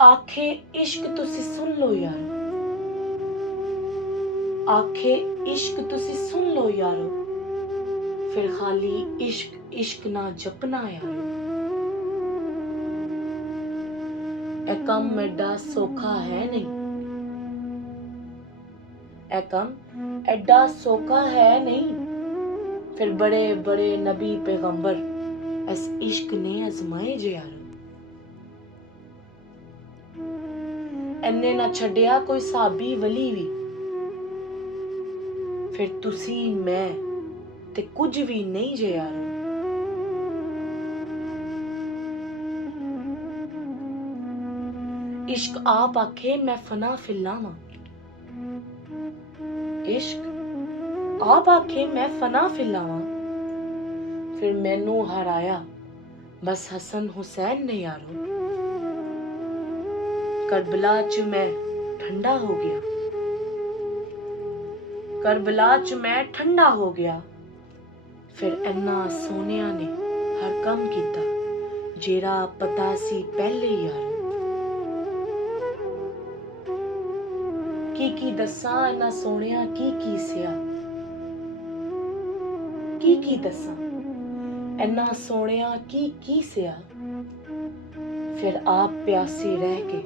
आखे इश्क तुसी सुन लो यारो, आखे इश्क तुसी सुन लो यारो, फिर खाली इश्क इश्क ना जपना यारो। ए कम एडा सौखा है नहीं, ए कम एडा सौखा है नहीं, फिर बड़े बड़े नबी पैगंबर इस इश्क ने अजमाए जे यारो। इन्ने ना छड्डिया कोई साबी वली भी, फिर तुसी मैं ते कुछ भी नहीं जे यारो। इश्क आप आखे मैं फना फिल्लावां, इश्क आप आखे मैं फना फिल्लावां, फिर मैनू हराया बस हसन हुसैन ने यारो। करबला च मैं ठंडा हो गया, करबला च मैं ठंडा हो गया, फिर इन्ना सोनिया ने हर कम कीता जेड़ा पता सी पहले यारो। की दसां इन्ना सोनिया की सिया, की दसां इन्ना सोनिया की सिया, फिर आप प्यासे रह के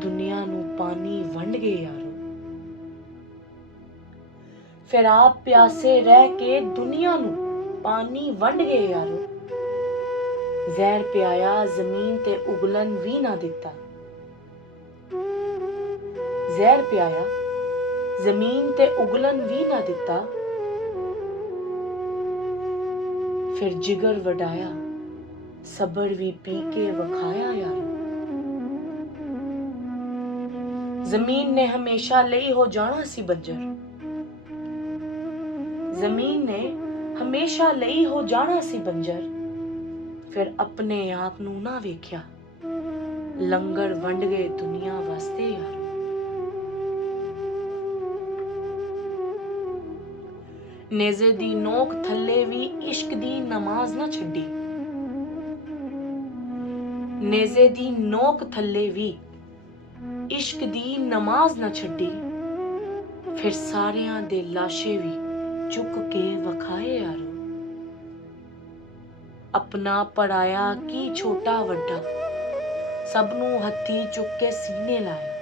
दुनिया नू पानी वंड गए यारो। फिर आप प्यासे रह के दुनिया नू पानी वंड गए यारो। जहर पियाया जमीन ते उगलन भी ना दिता, जहर पियाया जमीन ते उगलन भी ना दिता, फिर जिगर वडाया सबर भी पी के वखाया यारो। जमीन ने हमेशा लई हो जाना सी बंजर, जमीन ने हमेशा लई हो जाना सी बंजर, फिर अपने आप नू ना वेख्या लंगर वंड गए दुनिया वास्ते यारो। नेज़े दी नोक थल्ले भी इश्क दी नमाज ना छड्डी, नेज़े दी नोक थल्ले भी इश्क दी नमाज ना छड्डी, फिर सारियां दे लाशे भी चुक के वखाए यारो। अपना पराया की छोटा वड्डा सबनू हथी चुक के सीने लाया,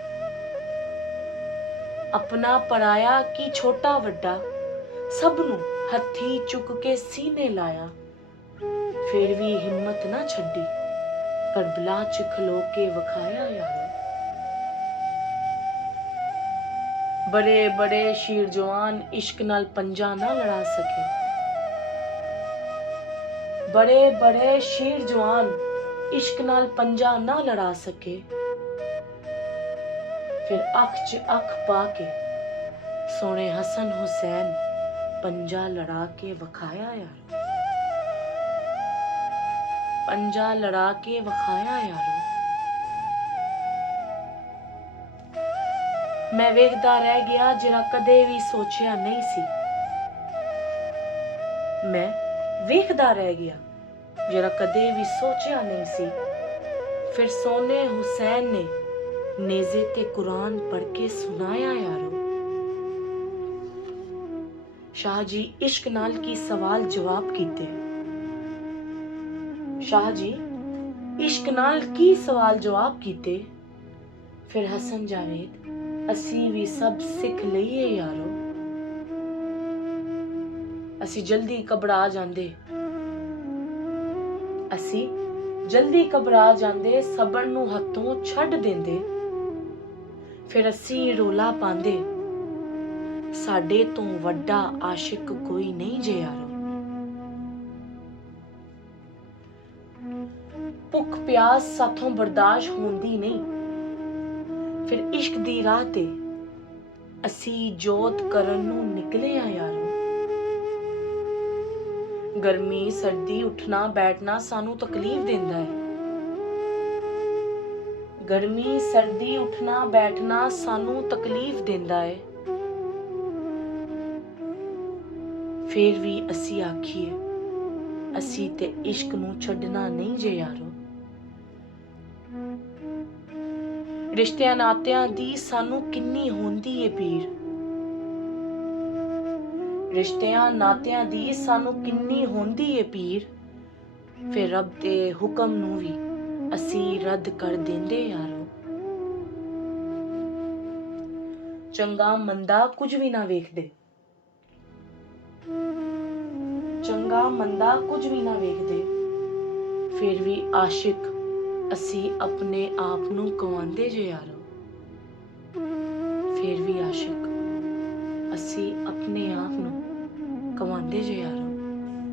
अपना पराया की छोटा वड्डा सबनू हथी चुक के सीने लाया, फिर भी हिम्मत ना छड्डी करबला च खलो के वखाया यारो। बड़े बड़े शीर जवान इश्क नाल पंजा ना लड़ा सके, बड़े बड़े शीर जवान इश्क नाल पंजा ना लड़ा सके, फिर अख च अख पा के सोने हसन हुसैन पंजा लड़ा के वखाया यारो। पंजा लड़ा के वखाया यारो। मैं वेखदा रह गया जिरा कदे भी सोचिया नहीं सी, मैं वेखदा रह गया जिरा कदे भी सोचिया नहीं सी, फिर सोने हुसैन ने नेज़े ते कुरान पढ़ के सुनाया यारो। शाह जी इश्क नाल की सवाल जवाब कीते, शाह जी इश्क नाल की सवाल जवाब कीते, फिर हसन जावेद असी भी सब सिख लईए यारो। असी जल्दी घबरा जांदे, असी जल्दी घबरा जांदे सबर नू हथों छड्ड देंदे, फिर असी रोला पांदे साडे तो वड्डा आशिक कोई नहीं जे यारो। भुख प्यास साथों बर्दाश्त होंदी नहीं, फिर इश्क दी राह ते असी जोत करन नू निकले आ यारो। गर्मी सर्दी उठना बैठना सानू तकलीफ देंदा है, गर्मी सर्दी उठना बैठना सानू तकलीफ देंदा है, फिर भी असी आखिए असी ते इश्क नू छड्डना नहीं जे यारो। ਰਿਸ਼ਤਿਆਂ ਨਾਤਿਆਂ ਦੀ ਸਾਨੂੰ ਕਿੰਨੀ ਹੁੰਦੀ ਏ ਪੀਰ। ਰਿਸ਼ਤਿਆਂ ਨਾਤਿਆਂ ਦੀ ਸਾਨੂੰ ਕਿੰਨੀ ਹੁੰਦੀ ਏ ਪੀਰ। ਫਿਰ ਰੱਬ ਦੇ ਹੁਕਮ ਨੂੰ ਵੀ ਅਸੀਂ ਰੱਦ ਕਰ ਦਿੰਦੇ ਯਾਰੋ। ਚੰਗਾ ਮੰਦਾ ਕੁਝ ਵੀ ਨਾ ਵੇਖਦੇ, ਚੰਗਾ ਮੰਦਾ ਕੁਝ ਵੀ ਨਾ ਵੇਖਦੇ, ਫਿਰ ਵੀ ਆਸ਼ਿਕ ਅਸੀਂ ਆਪਣੇ ਆਪ ਨੂੰ ਗਵਾਉਂਦੇ ਜੇ ਯਾਰੋ। ਫਿਰ ਵੀ ਆਸ਼ਿਕ ਅਸੀਂ ਆਪਣੇ ਆਪ ਨੂੰ ਗਵਾਉਂਦੇ ਜੇ ਯਾਰੋ।